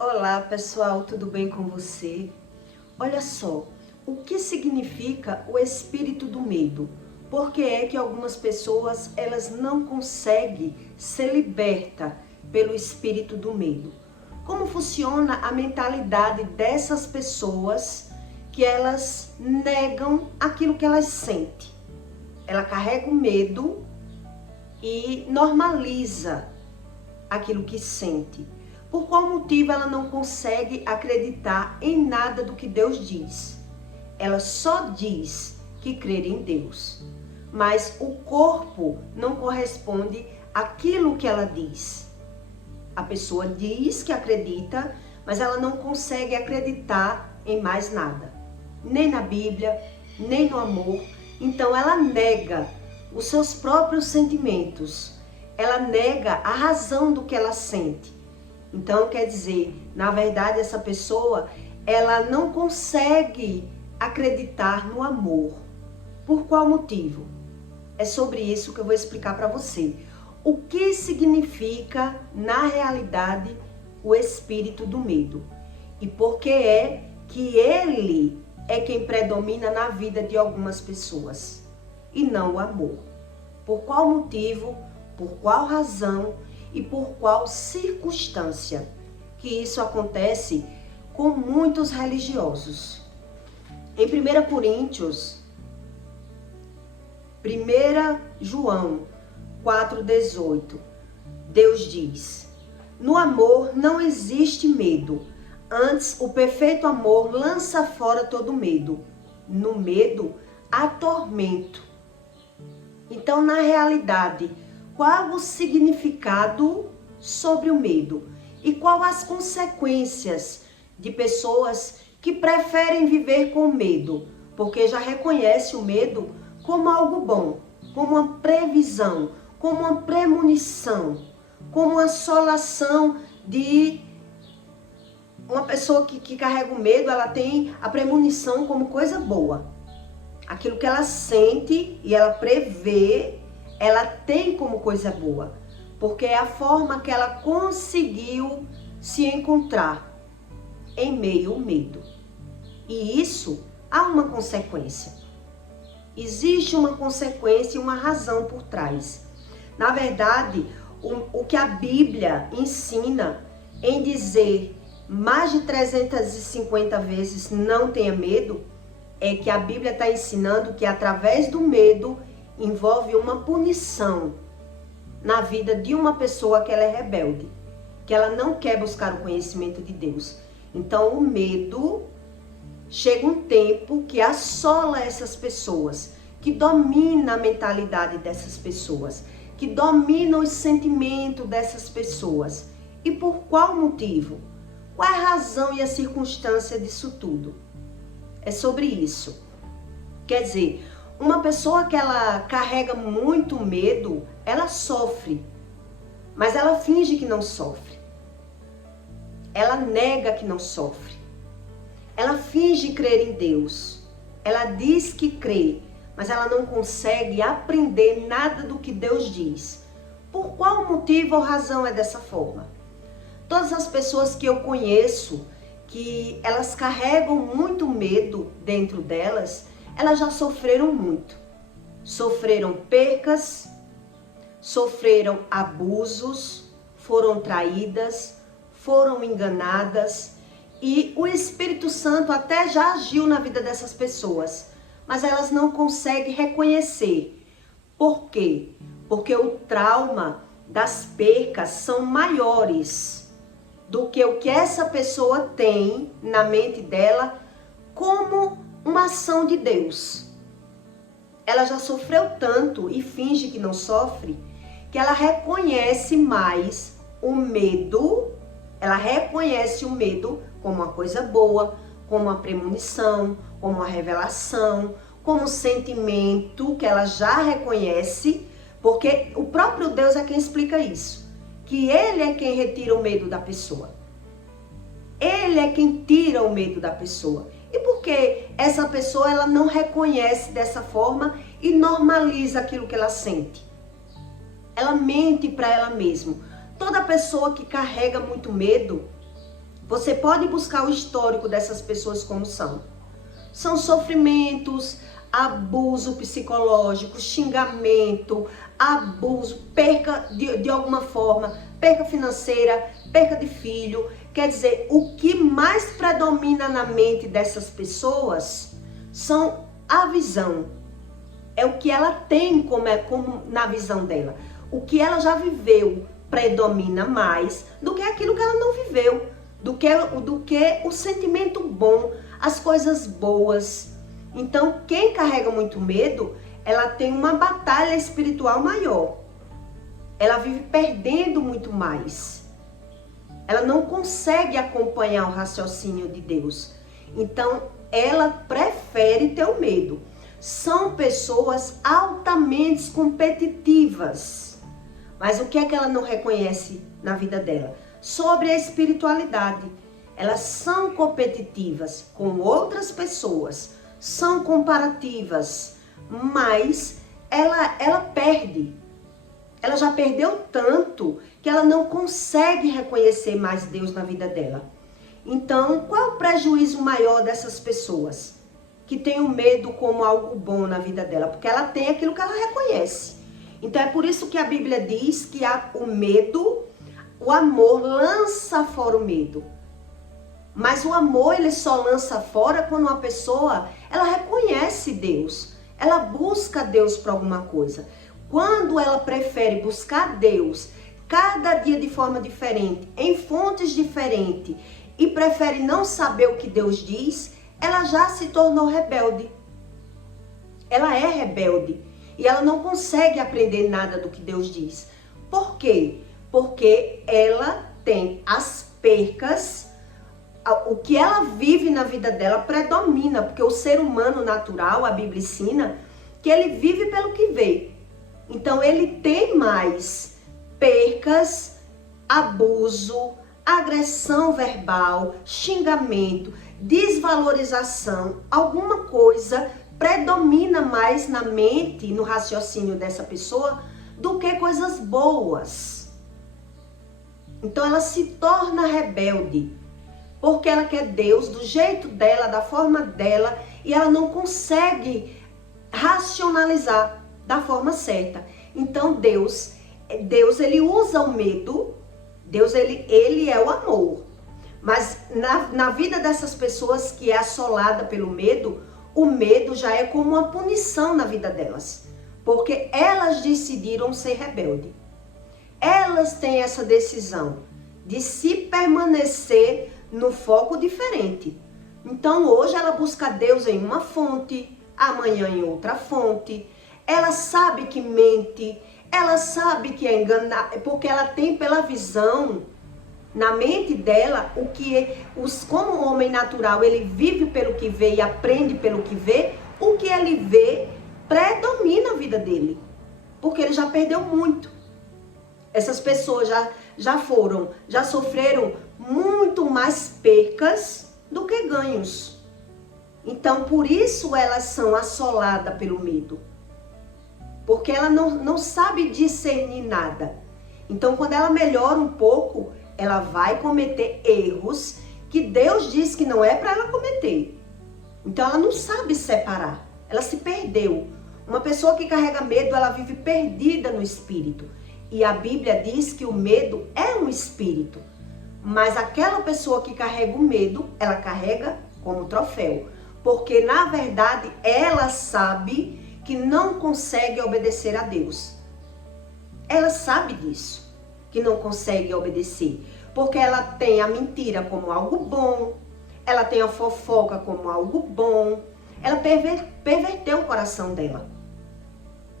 Olá pessoal, tudo bem com você? Olha só, o que significa o espírito do medo? Por que é que algumas pessoas elas não conseguem ser libertas pelo espírito do medo? Como funciona a mentalidade dessas pessoas que elas negam aquilo que elas sentem? Ela carrega o medo e normaliza aquilo que sente. Por qual motivo ela não consegue acreditar em nada do que Deus diz? Ela só diz que crê em Deus, mas o corpo não corresponde àquilo que ela diz. A pessoa diz que acredita, mas ela não consegue acreditar em mais nada, nem na Bíblia, nem no amor. Então ela nega os seus próprios sentimentos, ela nega a razão do que ela sente. Então, quer dizer, na verdade, essa pessoa, ela não consegue acreditar no amor. Por qual motivo? É sobre isso que eu vou explicar para você. O que significa, na realidade, o espírito do medo? E por que é que ele é quem predomina na vida de algumas pessoas e não o amor? Por qual motivo, por qual razão e por qual circunstância que isso acontece com muitos religiosos? Em 1 Coríntios, 1 João 4,18, Deus diz: no amor não existe medo, antes o perfeito amor lança fora todo medo. No medo há tormento. Então, na realidade, qual o significado sobre o medo? E qual as consequências de pessoas que preferem viver com medo? Porque já reconhece o medo como algo bom, como uma previsão, como uma premonição, como uma solação de uma pessoa que carrega o medo. Ela tem a premonição como coisa boa. Aquilo que ela sente e ela prevê, ela tem como coisa boa, porque é a forma que ela conseguiu se encontrar em meio ao medo. E isso há uma consequência. Existe uma consequência e uma razão por trás. Na verdade, o que a Bíblia ensina em dizer mais de 350 vezes não tenha medo, é que a Bíblia está ensinando que através do medo envolve uma punição na vida de uma pessoa que ela é rebelde, que ela não quer buscar o conhecimento de Deus. Então o medo chega um tempo que assola essas pessoas, que domina a mentalidade dessas pessoas, que domina os sentimentos dessas pessoas. E por qual motivo? Qual é a razão e a circunstância disso tudo? É sobre isso. Quer dizer, uma pessoa que ela carrega muito medo, ela sofre, mas ela finge que não sofre. Ela nega que não sofre. Ela finge crer em Deus. Ela diz que crê, mas ela não consegue aprender nada do que Deus diz. Por qual motivo ou razão é dessa forma? Todas as pessoas que eu conheço, que elas carregam muito medo dentro delas, elas já sofreram muito. Sofreram percas, sofreram abusos, foram traídas, foram enganadas, e o Espírito Santo até já agiu na vida dessas pessoas, mas elas não conseguem reconhecer. Por quê? Porque o trauma das percas são maiores do que o que essa pessoa tem na mente dela como uma ação de Deus. Ela já sofreu tanto e finge que não sofre, que ela reconhece mais o medo, ela reconhece o medo como uma coisa boa, como uma premonição, como uma revelação, como um sentimento que ela já reconhece, porque o próprio Deus é quem explica isso, que Ele é quem retira o medo da pessoa. Ele é quem tira o medo da pessoa. E por que essa pessoa ela não reconhece dessa forma e normaliza aquilo que ela sente? Ela mente para ela mesma. Toda pessoa que carrega muito medo, Você pode buscar o histórico dessas pessoas como são. São sofrimentos, abuso psicológico, xingamento, abuso, perca de alguma forma, perca financeira, perca de filho. Quer dizer, o que mais predomina na mente dessas pessoas são a visão. É o que ela tem como na visão dela. O que ela já viveu predomina mais do que aquilo que ela não viveu, do que o sentimento bom, as coisas boas. Então, quem carrega muito medo, ela tem uma batalha espiritual maior. Ela vive perdendo muito mais. Ela não consegue acompanhar o raciocínio de Deus. Então, ela prefere ter o medo. São pessoas altamente competitivas. Mas o que é que ela não reconhece na vida dela? Sobre a espiritualidade. Elas são competitivas com outras pessoas, são comparativas, mas ela perde. Ela já perdeu tanto que ela não consegue reconhecer mais Deus na vida dela. Então, qual é o prejuízo maior dessas pessoas que têm o medo como algo bom na vida dela? Porque ela tem aquilo que ela reconhece. Então, é por isso que a Bíblia diz que o medo, o amor lança fora o medo. Mas o amor, ele só lança fora quando uma pessoa, ela reconhece Deus. Ela busca Deus para alguma coisa. Quando ela prefere buscar Deus cada dia de forma diferente, em fontes diferentes, e prefere não saber o que Deus diz, ela já se tornou rebelde. Ela é rebelde. E ela não consegue aprender nada do que Deus diz. Por quê? Porque ela tem as percas. O que ela vive na vida dela predomina, porque o ser humano natural, a Bíblia ensina, que ele vive pelo que vê. Então ele tem mais percas, abuso, agressão verbal, xingamento, desvalorização, alguma coisa predomina mais na mente, no raciocínio dessa pessoa, do que coisas boas. Então ela se torna rebelde. Porque ela quer Deus do jeito dela, da forma dela, e ela não consegue racionalizar da forma certa. Então Deus ele usa o medo, Deus ele é o amor. Mas na vida dessas pessoas que é assolada pelo medo, o medo já é como uma punição na vida delas. Porque elas decidiram ser rebelde. Elas têm essa decisão de se permanecer no foco diferente. Então hoje ela busca Deus em uma fonte, amanhã em outra fonte. Ela sabe que mente, ela sabe que é enganar, porque ela tem pela visão na mente dela o que como o homem natural, ele vive pelo que vê e aprende pelo que vê. O que ele vê predomina a vida dele, porque ele já perdeu muito. Essas pessoas já sofreram muito mais percas do que ganhos. Então, por isso elas são assoladas pelo medo. Porque ela não sabe discernir nada. Então, quando ela melhora um pouco, ela vai cometer erros que Deus diz que não é para ela cometer. Então, ela não sabe separar. Ela se perdeu. Uma pessoa que carrega medo, ela vive perdida no espírito. E a Bíblia diz que o medo é um espírito. Mas aquela pessoa que carrega o medo, ela carrega como troféu. Porque, na verdade, ela sabe que não consegue obedecer a Deus. Ela sabe disso, que não consegue obedecer. Porque ela tem a mentira como algo bom, ela tem a fofoca como algo bom, ela perverteu o coração dela.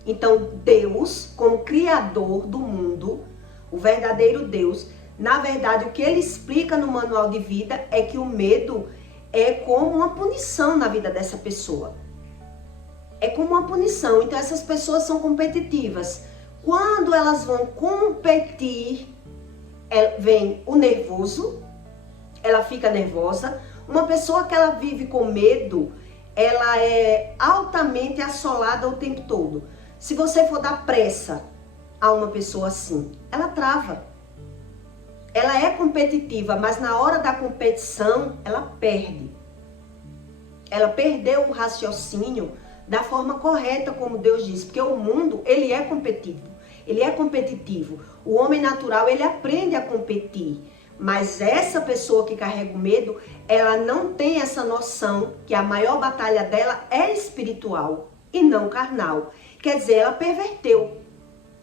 Então, Deus, como criador do mundo, o verdadeiro Deus, na verdade, o que ele explica no manual de vida é que o medo é como uma punição na vida dessa pessoa. É como uma punição. Então, essas pessoas são competitivas. Quando elas vão competir, vem o nervoso, ela fica nervosa. Uma pessoa que ela vive com medo, ela é altamente assolada o tempo todo. Se você for dar pressa a uma pessoa assim, ela trava. Ela é competitiva, mas na hora da competição, ela perde. Ela perdeu o raciocínio da forma correta, como Deus diz, porque o mundo, ele é competitivo. Ele é competitivo. O homem natural, ele aprende a competir. Mas essa pessoa que carrega o medo, ela não tem essa noção que a maior batalha dela é espiritual e não carnal. Quer dizer, ela perverteu.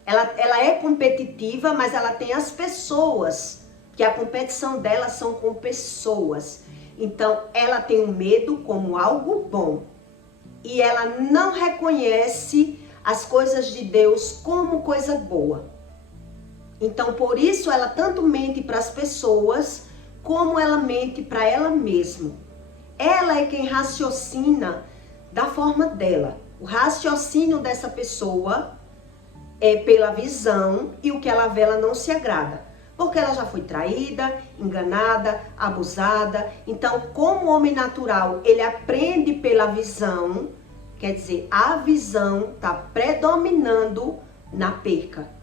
Ela é competitiva, mas ela tem as pessoas, que a competição dela são com pessoas. Então, ela tem o medo como algo bom. E ela não reconhece as coisas de Deus como coisa boa. Então, por isso, ela tanto mente para as pessoas, como ela mente para ela mesma. Ela é quem raciocina da forma dela. O raciocínio dessa pessoa é pela visão, e o que ela vê, ela não se agrada. Porque ela já foi traída, enganada, abusada. Então, como homem natural, ele aprende pela visão, quer dizer, a visão está predominando na perca.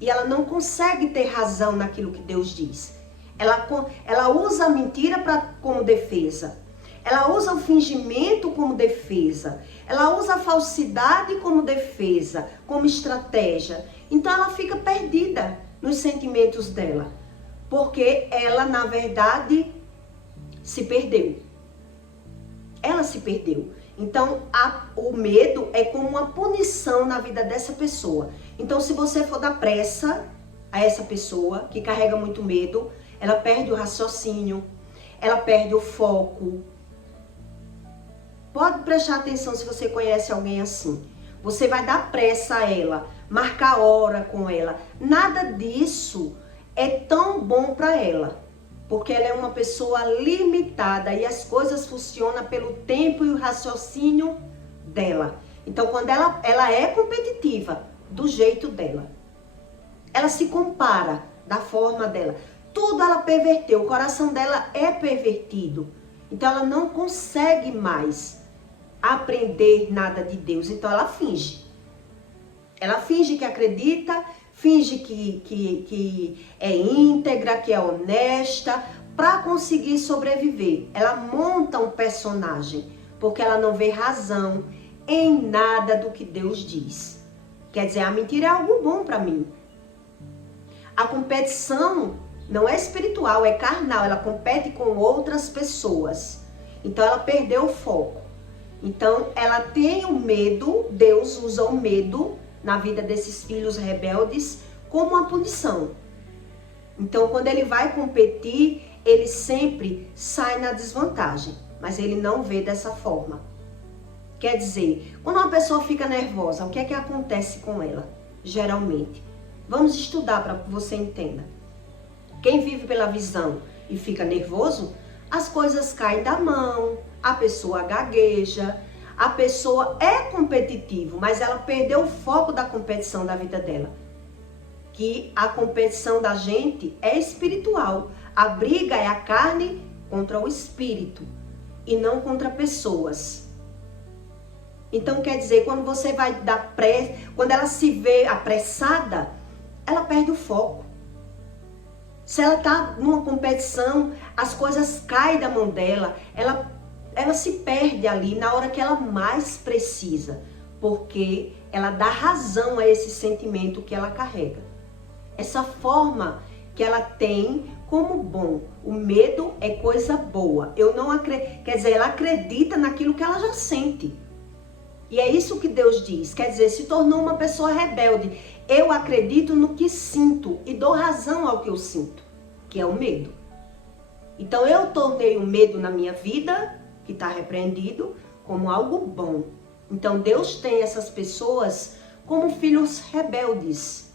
E ela não consegue ter razão naquilo que Deus diz. Ela usa a mentira como defesa. Ela usa o fingimento como defesa. Ela usa a falsidade como defesa, como estratégia. Então ela fica perdida nos sentimentos dela. Porque ela, na verdade, se perdeu. Ela se perdeu. Então, o medo é como uma punição na vida dessa pessoa. Então, se você for dar pressa a essa pessoa que carrega muito medo, ela perde o raciocínio, ela perde o foco. Pode prestar atenção se você conhece alguém assim. Você vai dar pressa a ela, marcar hora com ela. Nada disso é tão bom para ela. Porque ela é uma pessoa limitada e as coisas funcionam pelo tempo e o raciocínio dela. Então, quando ela é competitiva, do jeito dela. Ela se compara da forma dela. Tudo ela perverteu, o coração dela é pervertido. Então, ela não consegue mais aprender nada de Deus. Então, ela finge. Ela finge que acredita, finge que é íntegra, que é honesta, para conseguir sobreviver. Ela monta um personagem, porque ela não vê razão em nada do que Deus diz. Quer dizer, a mentira é algo bom para mim. A competição não é espiritual, é carnal. Ela compete com outras pessoas. Então, ela perdeu o foco. Então, ela tem o medo, Deus usa o medo na vida desses filhos rebeldes como uma punição. Então, quando ele vai competir, ele sempre sai na desvantagem, mas ele não vê dessa forma. Quer dizer, quando uma pessoa fica nervosa, o que é que acontece com ela? Geralmente. Vamos estudar para que você entenda. Quem vive pela visão e fica nervoso, as coisas caem da mão, a pessoa gagueja. A pessoa é competitiva, mas ela perdeu o foco da competição da vida dela. Que a competição da gente é espiritual. A briga é a carne contra o espírito e não contra pessoas. Então, quer dizer, quando você vai dar quando ela se vê apressada, ela perde o foco. Se ela está numa competição, as coisas caem da mão dela, ela se perde ali na hora que ela mais precisa, porque ela dá razão a esse sentimento que ela carrega. Essa forma que ela tem como bom. O medo é coisa boa. Quer dizer, ela acredita naquilo que ela já sente. E é isso que Deus diz. Quer dizer, se tornou uma pessoa rebelde. Eu acredito no que sinto e dou razão ao que eu sinto, que é o medo. Então eu tornei o medo na minha vida, que está repreendido, como algo bom. Então Deus tem essas pessoas como filhos rebeldes.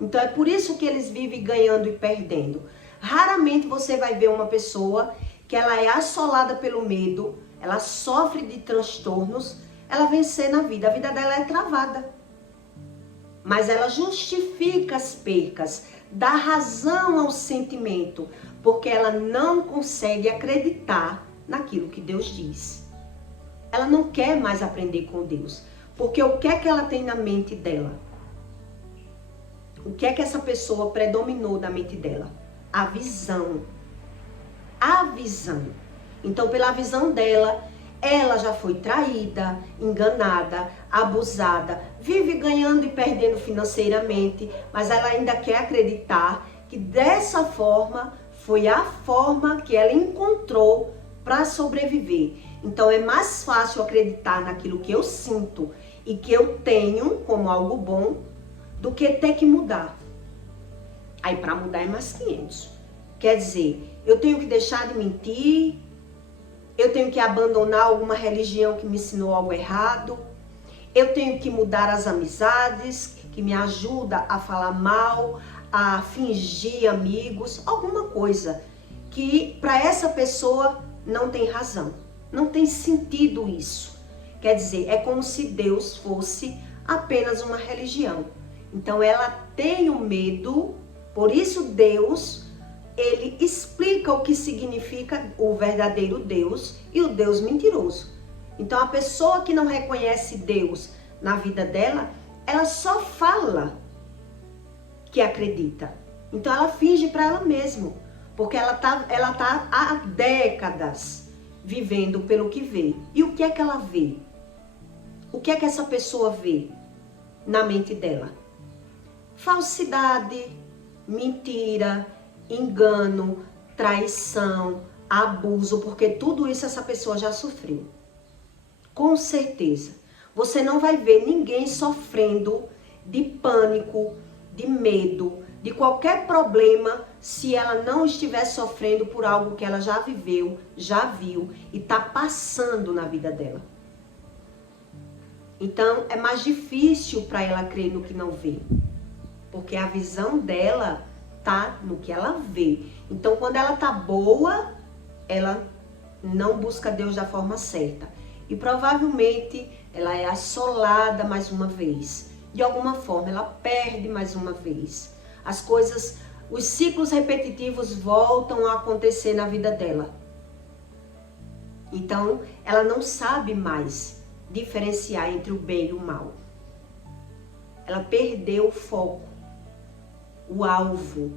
Então é por isso que eles vivem ganhando e perdendo. Raramente você vai ver uma pessoa que ela é assolada pelo medo, ela sofre de transtornos, ela vencer na vida. A vida dela é travada. Mas ela justifica as percas, dá razão ao sentimento, porque ela não consegue acreditar naquilo que Deus diz. Ela não quer mais aprender com Deus, porque o que é que ela tem na mente dela? O que é que essa pessoa predominou da mente dela? A visão. A visão. Então, pela visão dela, ela já foi traída, enganada, abusada, vive ganhando e perdendo financeiramente, mas ela ainda quer acreditar que dessa forma foi a forma que ela encontrou para sobreviver. Então é mais fácil acreditar naquilo que eu sinto e que eu tenho como algo bom do que ter que mudar. Aí para mudar é mais 500. Quer dizer, eu tenho que deixar de mentir, eu tenho que abandonar alguma religião que me ensinou algo errado, eu tenho que mudar as amizades que me ajuda a falar mal, a fingir amigos, alguma coisa que para essa pessoa não tem razão, não tem sentido isso. Quer dizer, é como se Deus fosse apenas uma religião. Então ela tem o medo, por isso Deus, ele explica o que significa o verdadeiro Deus e o Deus mentiroso. Então a pessoa que não reconhece Deus na vida dela, ela só fala que acredita. Então ela finge para ela mesma, porque ela tá há décadas vivendo pelo que vê. E o que é que ela vê? O que é que essa pessoa vê na mente dela? Falsidade, mentira, engano, traição, abuso, porque tudo isso essa pessoa já sofreu. Com certeza. Você não vai ver ninguém sofrendo de pânico, de medo, de qualquer problema, se ela não estiver sofrendo por algo que ela já viveu, já viu e está passando na vida dela. Então, é mais difícil para ela crer no que não vê, porque a visão dela tá no que ela vê. Então, quando ela tá boa, ela não busca Deus da forma certa. E provavelmente ela é assolada mais uma vez. De alguma forma, ela perde mais uma vez. As coisas, os ciclos repetitivos voltam a acontecer na vida dela. Então, ela não sabe mais diferenciar entre o bem e o mal. Ela perdeu o foco, o alvo.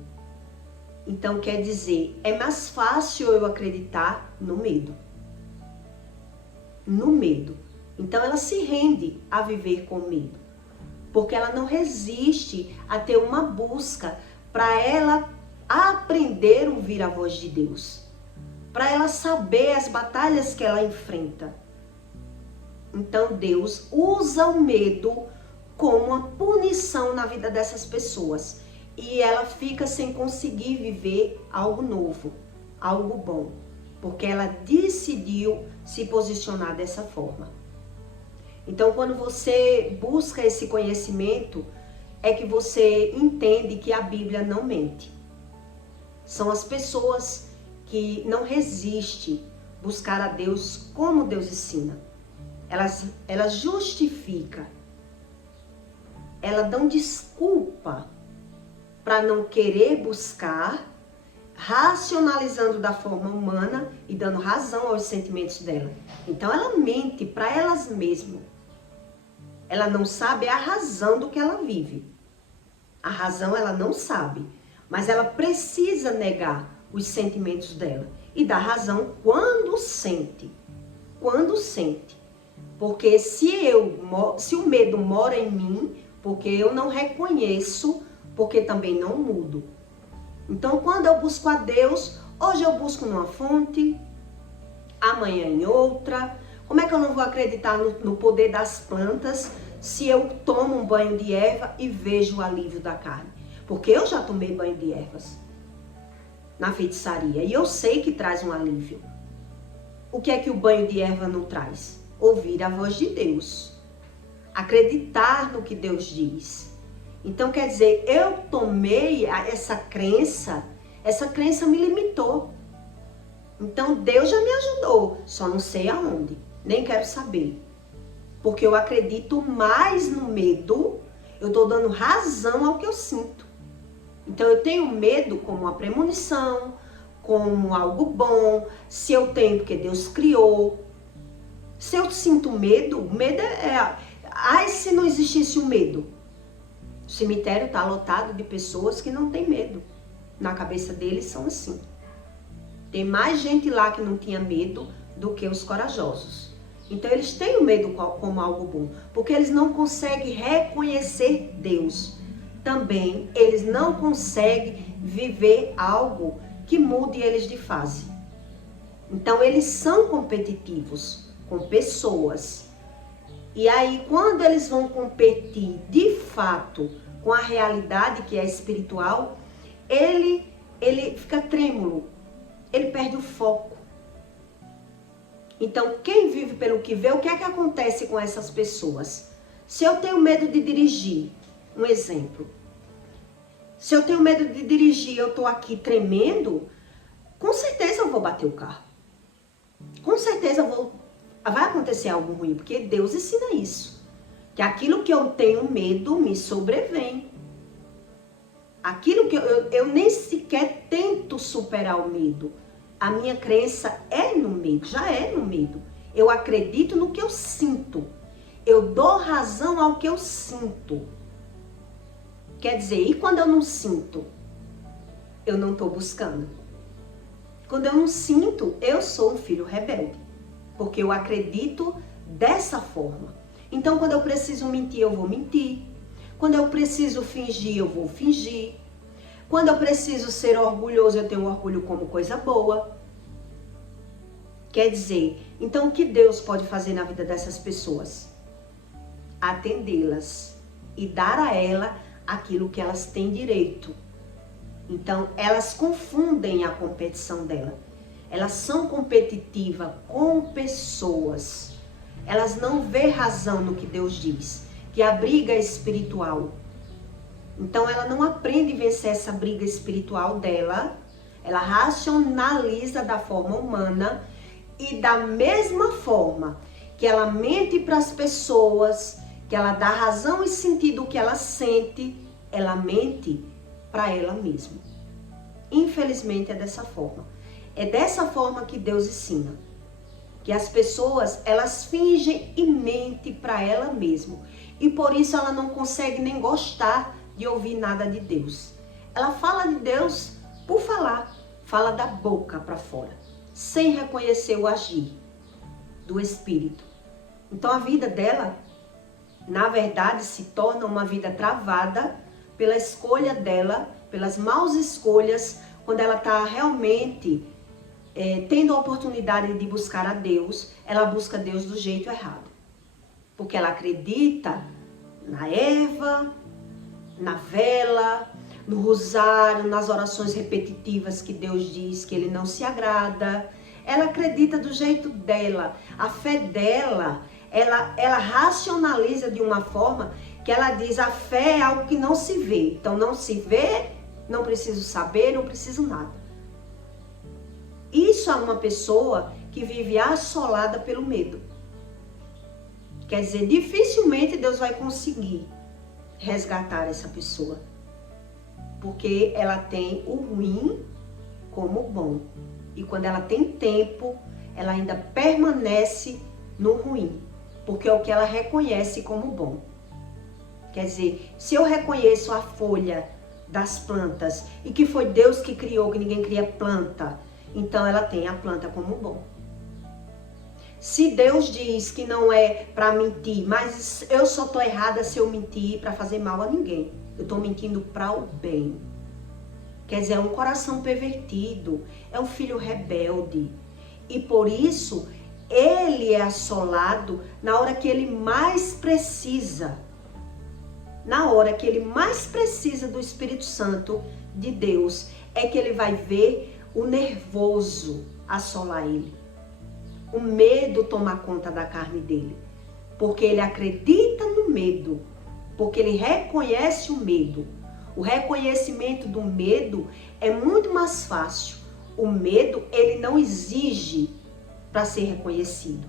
Então, quer dizer, é mais fácil eu acreditar no medo. No medo. Então, ela se rende a viver com medo. Porque ela não resiste a ter uma busca para ela aprender a ouvir a voz de Deus. Para ela saber as batalhas que ela enfrenta. Então, Deus usa o medo como uma punição na vida dessas pessoas. E ela fica sem conseguir viver algo novo, algo bom. Porque ela decidiu se posicionar dessa forma. Então, quando você busca esse conhecimento, é que você entende que a Bíblia não mente. São as pessoas que não resistem buscar a Deus como Deus ensina. Elas justificam, elas dão desculpa para não querer buscar, racionalizando da forma humana e dando razão aos sentimentos dela. Então ela mente para elas mesmas. Ela não sabe a razão do que ela vive. A razão ela não sabe, mas ela precisa negar os sentimentos dela e dar razão quando sente. Quando sente. Porque se o medo mora em mim, porque eu não reconheço, porque também não mudo. Então, quando eu busco a Deus, hoje eu busco numa fonte, amanhã em outra. Como é que eu não vou acreditar no poder das plantas se eu tomo um banho de erva e vejo o alívio da carne? Porque eu já tomei banho de ervas na feitiçaria e eu sei que traz um alívio. O que é que o banho de erva não traz? Ouvir a voz de Deus. Acreditar no que Deus diz. Então, quer dizer, eu tomei essa crença me limitou. Então, Deus já me ajudou, só não sei aonde, nem quero saber. Porque eu acredito mais no medo, eu estou dando razão ao que eu sinto. Então, eu tenho medo como uma premonição, como algo bom, se eu tenho porque Deus criou. Se eu sinto medo, o medo ai, se não existisse o medo. cemitério está lotado de pessoas que não têm medo. Na cabeça deles são assim. Tem mais gente lá que não tinha medo do que os corajosos. Então eles têm o medo como algo bom, porque eles não conseguem reconhecer Deus. Também eles não conseguem viver algo que mude eles de fase. Então eles são competitivos com pessoas. E aí quando eles vão competir de fato com a realidade que é espiritual, ele fica trêmulo, ele perde o foco. Então quem vive pelo que vê, o que é que acontece com essas pessoas? Se eu tenho medo de dirigir, um exemplo. Se eu tenho medo de dirigir, eu tô aqui tremendo, com certeza eu vou bater o carro. Com certeza vai acontecer algo ruim, porque Deus ensina isso. Que aquilo que eu tenho medo me sobrevém. Aquilo que eu nem sequer tento superar o medo. A minha crença é no medo, já é no medo. Eu acredito no que eu sinto. Eu dou razão ao que eu sinto. Quer dizer, e quando eu não sinto? Eu não estou buscando. Quando eu não sinto, eu sou um filho rebelde. Porque eu acredito dessa forma. Então, quando eu preciso mentir, eu vou mentir. Quando eu preciso fingir, eu vou fingir. Quando eu preciso ser orgulhoso, eu tenho orgulho como coisa boa. Quer dizer, então o que Deus pode fazer na vida dessas pessoas? Atendê-las e dar a ela aquilo que elas têm direito. Então, elas confundem a competição dela. Elas são competitivas com pessoas. Elas não vê razão no que Deus diz, que a briga é espiritual. Então, ela não aprende a vencer essa briga espiritual dela. Ela racionaliza da forma humana e da mesma forma que ela mente para as pessoas, que ela dá razão e sentido o que ela sente, ela mente para ela mesma. Infelizmente é dessa forma. É dessa forma que Deus ensina. Que as pessoas, elas fingem e mentem para ela mesma. E por isso ela não consegue nem gostar de ouvir nada de Deus. Ela fala de Deus por falar. Fala da boca para fora. Sem reconhecer o agir do Espírito. Então a vida dela, na verdade, se torna uma vida travada pela escolha dela, pelas maus escolhas, quando ela está realmente tendo a oportunidade de buscar a Deus, ela busca Deus do jeito errado. Porque ela acredita na erva, na vela, no rosário, nas orações repetitivas que Deus diz que Ele não se agrada. Ela acredita do jeito dela. A fé dela, ela racionaliza de uma forma que ela diz, a fé é algo que não se vê. Então não se vê, não preciso saber, não preciso nada. Isso é uma pessoa que vive assolada pelo medo. Quer dizer, dificilmente Deus vai conseguir resgatar essa pessoa. Porque ela tem o ruim como bom. E quando ela tem tempo, ela ainda permanece no ruim. Porque é o que ela reconhece como bom. Quer dizer, se eu reconheço a folha das plantas e que foi Deus que criou, que ninguém cria planta, então ela tem a planta como bom. Se Deus diz que não é para mentir, mas eu só tô errada se eu mentir para fazer mal a ninguém. Eu tô mentindo para o bem. Quer dizer, é um coração pervertido, é um filho rebelde. E por isso, ele é assolado na hora que ele mais precisa. Na hora que ele mais precisa do Espírito Santo de Deus, é que ele vai ver o nervoso assolar ele. O medo tomar conta da carne dele. Porque ele acredita no medo. Porque ele reconhece o medo. O reconhecimento do medo é muito mais fácil. O medo, ele não exige para ser reconhecido.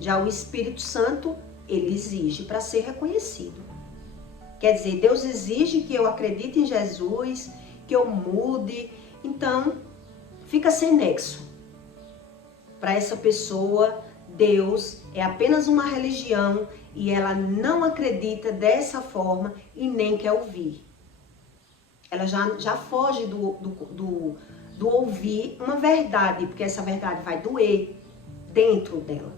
Já o Espírito Santo, ele exige para ser reconhecido. Quer dizer, Deus exige que eu acredite em Jesus, que eu mude. Então, fica sem nexo para essa pessoa Deus é apenas uma religião e ela não acredita dessa forma e nem quer ouvir. Ela já foge do ouvir uma verdade, porque essa verdade vai doer dentro dela.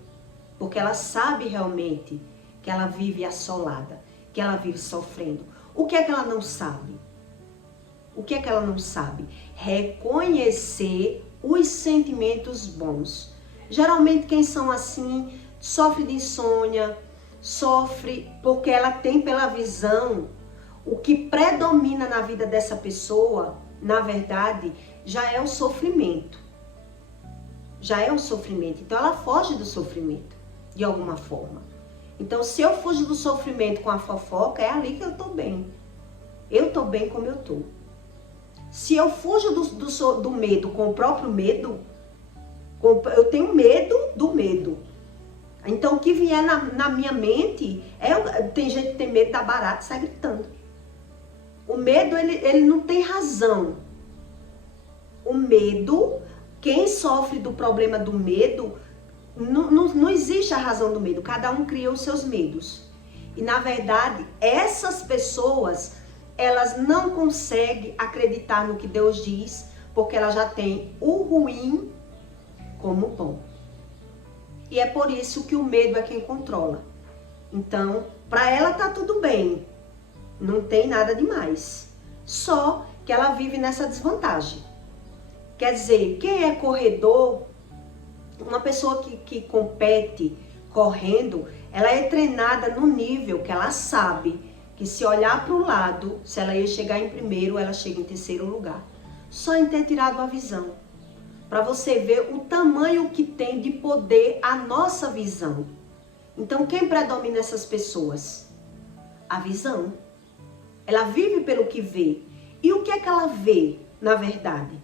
Porque ela sabe realmente que ela vive assolada, que ela vive sofrendo. O que é que ela não sabe? O que é que ela não sabe? Reconhecer os sentimentos bons. Geralmente quem são assim, sofre de insônia, sofre porque ela tem pela visão, o que predomina na vida dessa pessoa, na verdade, já é o sofrimento. Já é o sofrimento. Então ela foge do sofrimento, de alguma forma. Então se eu fujo do sofrimento com a fofoca, é ali que eu tô bem. Eu tô bem como eu tô. Se eu fujo do medo com o próprio medo, eu tenho medo do medo. Então o que vier na minha mente, tem gente que tem medo da barata e sai gritando. O medo, ele não tem razão. O medo, quem sofre do problema do medo, não existe a razão do medo. Cada um cria os seus medos. E na verdade, essas pessoas, elas não conseguem acreditar no que Deus diz, porque ela já tem o ruim como bom. E é por isso que o medo é quem controla. Então, para ela tá tudo bem. Não tem nada demais. Só que ela vive nessa desvantagem. Quer dizer, quem é corredor, uma pessoa que compete correndo, ela é treinada no nível que ela sabe que se olhar para o lado, se ela ia chegar em primeiro, ela chega em terceiro lugar. Só em ter tirado a visão. Para você ver o tamanho que tem de poder a nossa visão. Então, quem predomina essas pessoas? A visão. Ela vive pelo que vê. E o que é que ela vê, na verdade?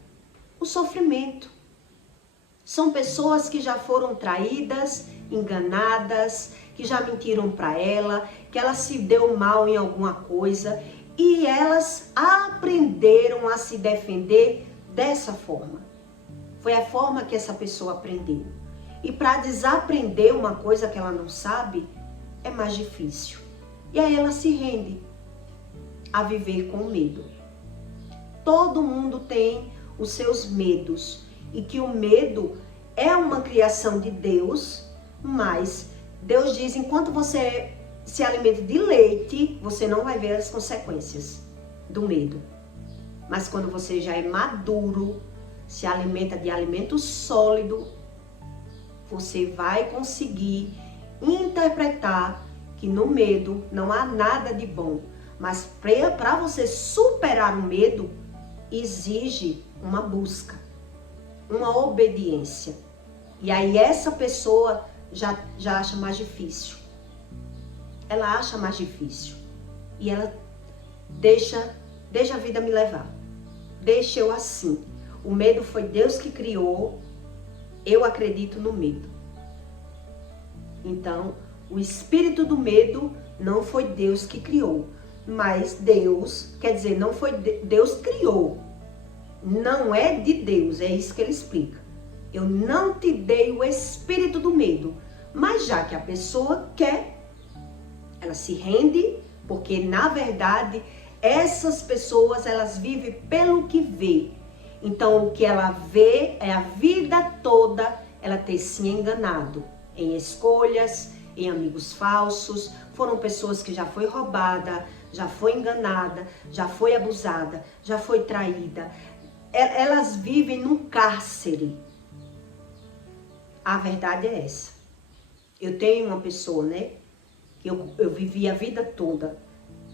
O sofrimento. São pessoas que já foram traídas, enganadas, que já mentiram para ela, que ela se deu mal em alguma coisa e elas aprenderam a se defender dessa forma. Foi a forma que essa pessoa aprendeu. E para desaprender uma coisa que ela não sabe, é mais difícil. E aí ela se rende a viver com medo. Todo mundo tem os seus medos e que o medo é uma criação de Deus, mas Deus diz, enquanto você se alimenta de leite, você não vai ver as consequências do medo. Mas quando você já é maduro, se alimenta de alimento sólido, você vai conseguir interpretar que no medo não há nada de bom. Mas para você superar o medo, exige uma busca, uma obediência. E aí essa pessoa já acha mais difícil. Ela acha mais difícil. E ela deixa a vida me levar. Deixa eu assim. O medo foi Deus que criou. Eu acredito no medo. Então, o espírito do medo não foi Deus que criou. Mas Deus, quer dizer, não foi Deus criou. Não é de Deus, é isso que ele explica. Eu não te dei o espírito do medo. Mas já que a pessoa quer, ela se rende, porque na verdade essas pessoas elas vivem pelo que vê. Então o que ela vê é a vida toda ela ter se enganado em escolhas, em amigos falsos. Foram pessoas que já foi roubada, já foi enganada, já foi abusada, já foi traída. Elas vivem num cárcere. A verdade é essa. Eu tenho uma pessoa, né? Que eu vivi a vida toda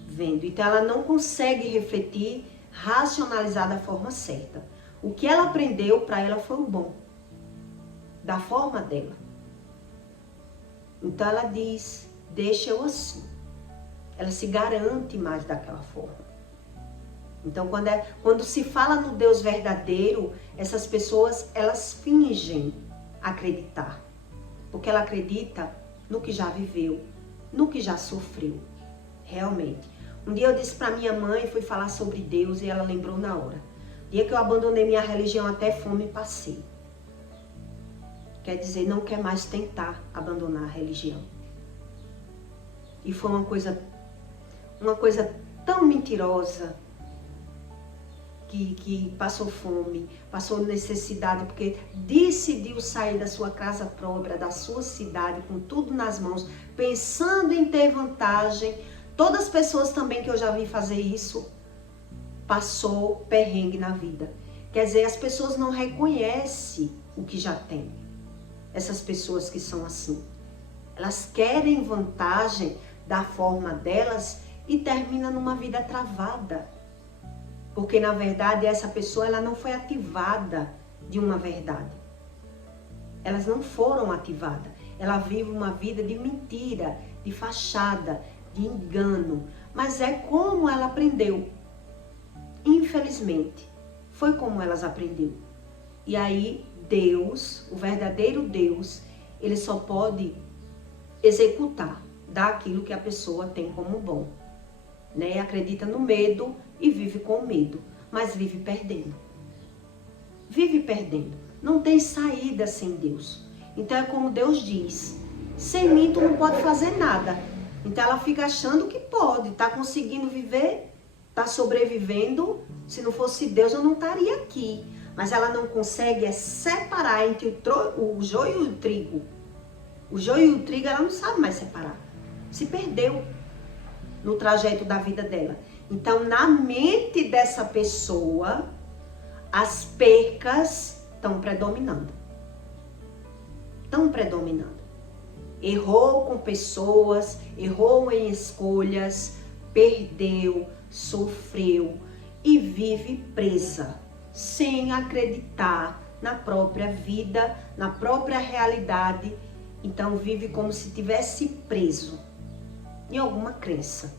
vendo. Então ela não consegue refletir, racionalizar da forma certa. O que ela aprendeu para ela foi o bom. Da forma dela. Então ela diz, deixa eu assim. Ela se garante mais daquela forma. Então quando se fala no Deus verdadeiro, essas pessoas elas fingem acreditar. Porque ela acredita no que já viveu, no que já sofreu. Realmente. Um dia eu disse para minha mãe, fui falar sobre Deus e ela lembrou na hora. O dia que eu abandonei minha religião, até fome passei. quer dizer, não quer mais tentar abandonar a religião. E foi uma coisa tão mentirosa, que passou fome, passou necessidade, porque decidiu sair da sua casa própria, da sua cidade, com tudo nas mãos, pensando em ter vantagem. Todas as pessoas também que eu já vi fazer isso, passou perrengue na vida. Quer dizer, as pessoas não reconhecem o que já tem. Essas pessoas que são assim. Elas querem vantagem da forma delas e termina numa vida travada. Porque, na verdade, essa pessoa ela não foi ativada de uma verdade. Elas não foram ativadas. Ela vive uma vida de mentira, de fachada, de engano. Mas é como ela aprendeu. Infelizmente, foi como elas aprenderam. E aí, Deus, o verdadeiro Deus, ele só pode executar, dar aquilo que a pessoa tem como bom. Né? Acredita no medo e vive com medo, mas vive perdendo. Vive perdendo. Não tem saída sem Deus. Então é como Deus diz, sem mim tu não pode fazer nada. Então ela fica achando que pode, tá conseguindo viver, tá sobrevivendo. Se não fosse Deus eu não estaria aqui. Mas ela não consegue separar entre o joio e o trigo. O joio e o trigo ela não sabe mais separar. Se perdeu no trajeto da vida dela. Então, na mente dessa pessoa, as percas estão predominando. Estão predominando. Errou com pessoas, errou em escolhas, perdeu, sofreu e vive presa, sem acreditar na própria vida, na própria realidade. Então, vive como se tivesse preso em alguma crença.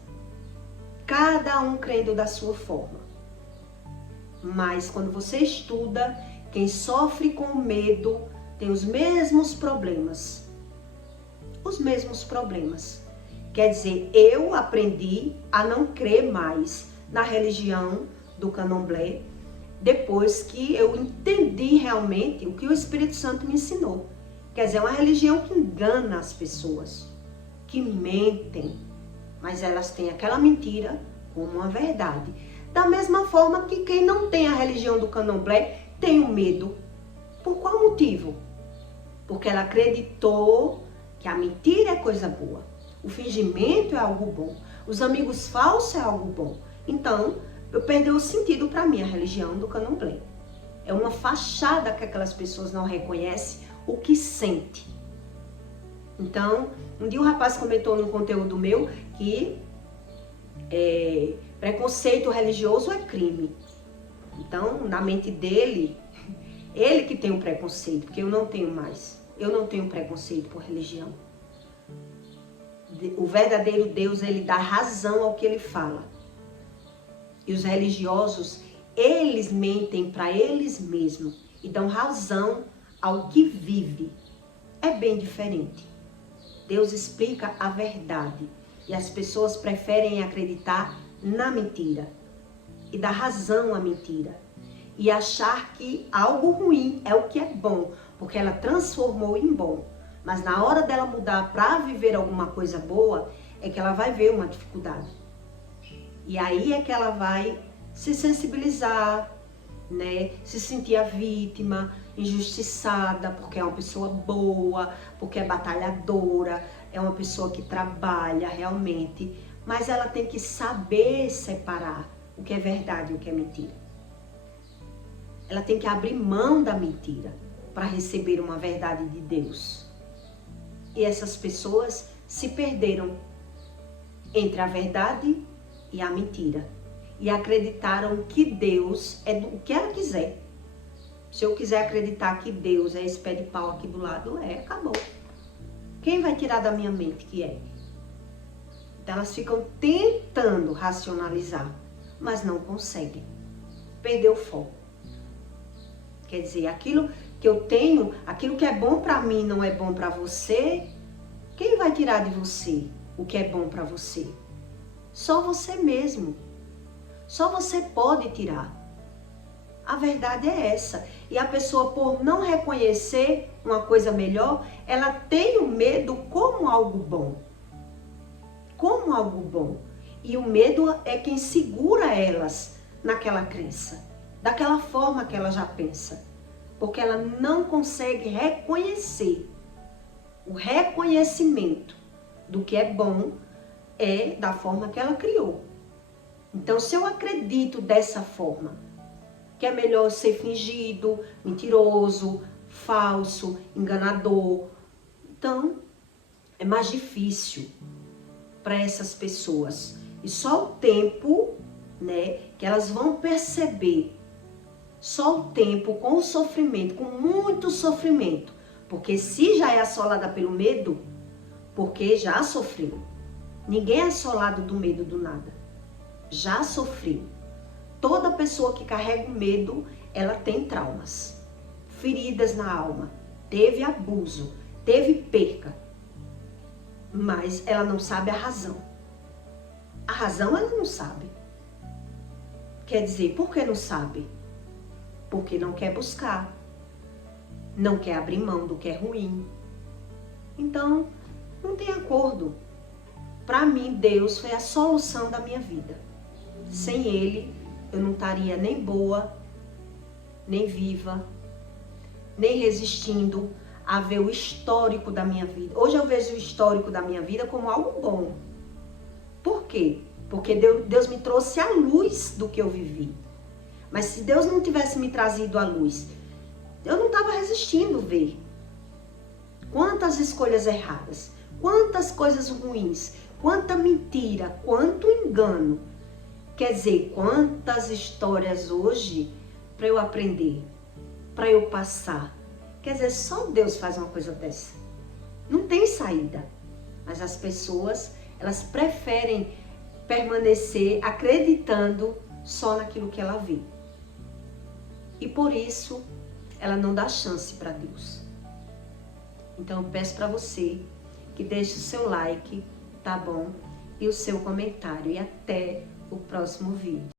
Cada um crendo da sua forma. Mas quando você estuda, quem sofre com medo tem os mesmos problemas. Os mesmos problemas. Quer dizer, eu aprendi a não crer mais na religião do Candomblé depois que eu entendi realmente o que o Espírito Santo me ensinou. Quer dizer, é uma religião que engana as pessoas, que mentem, mas elas têm aquela mentira como uma verdade. Da mesma forma que quem não tem a religião do Candomblé tem o medo. Por qual motivo? Porque ela acreditou que a mentira é coisa boa, o fingimento é algo bom, os amigos falsos é algo bom. Então, eu perdi o sentido para mim a religião do Candomblé. É uma fachada que aquelas pessoas não reconhecem o que sente. Então, um dia um rapaz comentou num conteúdo meu que preconceito religioso é crime. Então, na mente dele, ele que tem o preconceito, porque eu não tenho mais. Eu não tenho preconceito por religião. O verdadeiro Deus, ele dá razão ao que ele fala. E os religiosos, eles mentem para eles mesmos e dão razão ao que vive. É bem diferente. Deus explica a verdade e as pessoas preferem acreditar na mentira e dar razão à mentira e achar que algo ruim é o que é bom, porque ela transformou em bom. Mas na hora dela mudar para viver alguma coisa boa, é que ela vai ver uma dificuldade. E aí é que ela vai se sensibilizar, né? Se sentir a vítima, injustiçada, porque é uma pessoa boa, porque é batalhadora, é uma pessoa que trabalha realmente. Mas ela tem que saber separar o que é verdade e o que é mentira. Ela tem que abrir mão da mentira para receber uma verdade de Deus. E essas pessoas se perderam entre a verdade e a mentira. E acreditaram que Deus é o que ela quiser. Se eu quiser acreditar que Deus é esse pé de pau aqui do lado, acabou. Quem vai tirar da minha mente que é? Então elas ficam tentando racionalizar, mas não conseguem. Perdeu o foco. Quer dizer, aquilo que eu tenho, aquilo que é bom para mim não é bom para você. Quem vai tirar de você o que é bom para você? Só você mesmo. Só você pode tirar. A verdade é essa. E a pessoa, por não reconhecer uma coisa melhor, ela tem o medo como algo bom. Como algo bom. E o medo é quem segura elas naquela crença, daquela forma que ela já pensa. Porque ela não consegue reconhecer. O reconhecimento do que é bom é da forma que ela criou. Então, se eu acredito dessa forma, que é melhor ser fingido, mentiroso, falso, enganador, então é mais difícil para essas pessoas. E só o tempo, né, que elas vão perceber, só o tempo com o sofrimento, com muito sofrimento, porque se já é assolada pelo medo, porque já sofreu. Ninguém é assolado do medo do nada. Já sofreu. Toda pessoa que carrega o medo, ela tem traumas, feridas na alma, teve abuso, teve perca, mas ela não sabe a razão. A razão ela não sabe. Quer dizer, por que não sabe? Porque não quer buscar, não quer abrir mão do que é ruim. Então, não tem acordo. Para mim, Deus foi a solução da minha vida. Sem Ele, eu não estaria nem boa, nem viva, nem resistindo a ver o histórico da minha vida. Hoje eu vejo o histórico da minha vida como algo bom. Por quê? Porque Deus me trouxe a luz do que eu vivi. Mas se Deus não tivesse me trazido a luz, eu não estava resistindo ver. Quantas escolhas erradas, quantas coisas ruins, quanta mentira, quanto engano. Quer dizer, quantas histórias hoje para eu aprender, para eu passar. Quer dizer, só Deus faz uma coisa dessa. Não tem saída. Mas as pessoas, elas preferem permanecer acreditando só naquilo que ela vê. E por isso, ela não dá chance para Deus. Então eu peço para você que deixe o seu like, tá bom? E o seu comentário. E até o próximo vídeo.